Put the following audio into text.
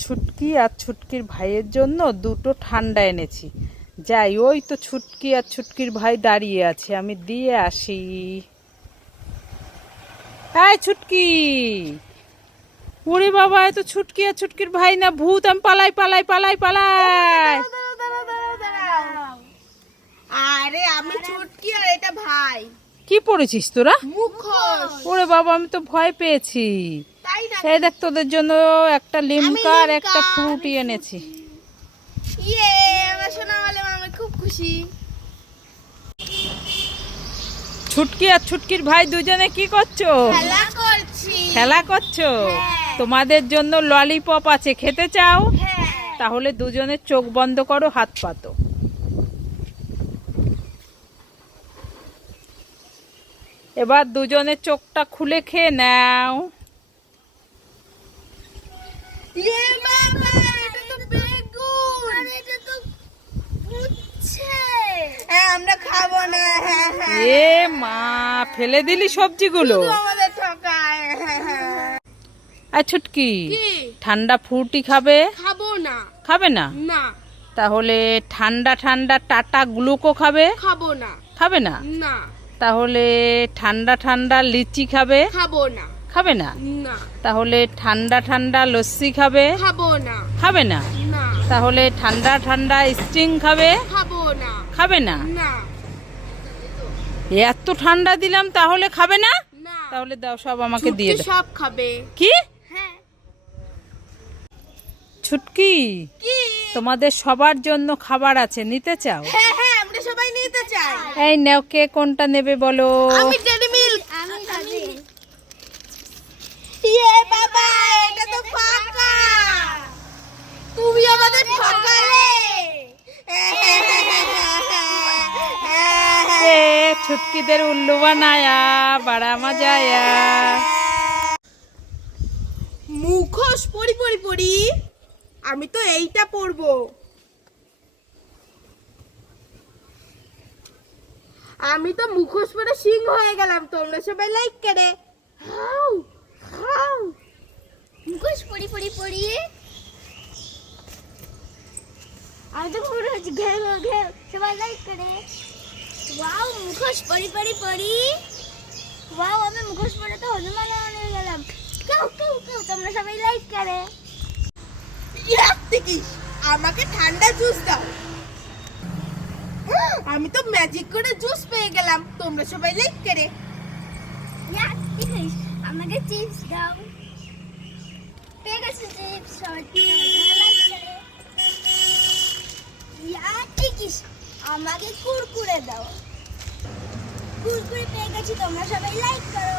ছুটকি আর ছুটকির ভাইয়ের জন্য দুটো ঠান্ডা এনেছি। যাই, ওই তো ছুটকি আর ছুটকির ভাই দাঁড়িয়ে আছে, আমি দিয়ে আসি। এই ছুটকি! ওরে বাবা, এ তো ছুটকি আর ছুটকির ভাই না, ভূত! আমি পালাই পালাই পালাই পালাই। আরে আমি ছুটকি আর এটা ভাই। কি পড়েছিস তোরা? মুখোশ। ওরে বাবা, আমি তো ভয় পেয়েছি। তাই না? এই দেখ, তোদের জন্য একটা লিমকা আর একটা ফ্রুটি এনেছি। ইয়ে, আমার সোনা বলে আমি খুব খুশি। ছুটকি আর ছুটকির ভাই দুজনে কি করছো? খেলা করছি। খেলা করছো? হ্যাঁ। তোমাদের জন্য ললিপপ আছে, খেতে চাও? হ্যাঁ। তাহলে দুজনে চোখ বন্ধ করো, হাত পাতো। এবার দুজনে চোখটা খুলে খেয়ে নাও। ইয়ে বাবা, এটা তো বেগুন। আরে এটা তো উচ্ছে। আমরা খাবো না। এ মা, ফেলে দিলি সবজিগুলো। শুধু আমাদের ঠকায়। আর ছুটকি, কি? ঠান্ডা ফ্রুটি খাবে? খাবো না। খাবে না? না। তাহলে ঠান্ডা ঠান্ডা টাটা গ্লুকো খাবে? খাবো না। খাবে না? না। তাহলে ঠান্ডা ঠান্ডা লিচি খাবে? খাবো না। খাবে না? না। তাহলে ঠান্ডা ঠান্ডা লস্যি খাবে? খাবো না। খাবে না? না। তাহলে ঠান্ডা ঠান্ডা স্টিং খাবে? খাবো না। খাবে না? না। এত ঠান্ডা দিলাম, তাহলে খাবে না? না। তাহলে দাও, সব আমাকে দিয়ে ছুটকি দাও। সব খাবে। কি? হ্যাঁ। ছুটকি, কি? তোমাদের সবার জন্য খাবার আছে, নিতে চাও? হ্যাঁ হ্যাঁ, আমরা সবাই নিতে চাই। এই নাও, কে কোনটা নেবে বলো? আমি ডেরি মিল্ক। আমি খাবি। ইয়ে বাবা, এটা তো ফাঁকা। তুমি আমাদের ঠকালে। এ ছুটকিদের উল্লু বানায়া, বড়া মজা আয়া। মুখোশ পরি পরি পরি। আমি তো এইটা পরবো। আমি তো মুখোশ পরে সিংহ হয়ে গেলাম। তোমরা সবাই লাইক করে হাউ হাউ। মুখোশ পরি পরি পরি। আমি তো পুরো ঘের ঘের, সবাই লাইক করে। ওয়াও, মুখোশ পরি পরি পরি। ওয়াও, আমি মুখোশ পরে তো হনুমান হয়ে গেলাম। কেউ কেউ কেউ, তোমরা সবাই লাইক করে। আমাকে ঠান্ডা জুস দাও। আমি তো ম্যাজিক করে জুস পেয়ে গেলাম। তোমরা সবাই লাইক করে। আমাকে চিপস দাও। পেয়ে গেছে চিপস, সবাই লাইক করে। আমাকে কুরকুরে দাও। কুরকুরে পেয়ে গেছি, তোমরা সবাই লাইক করো।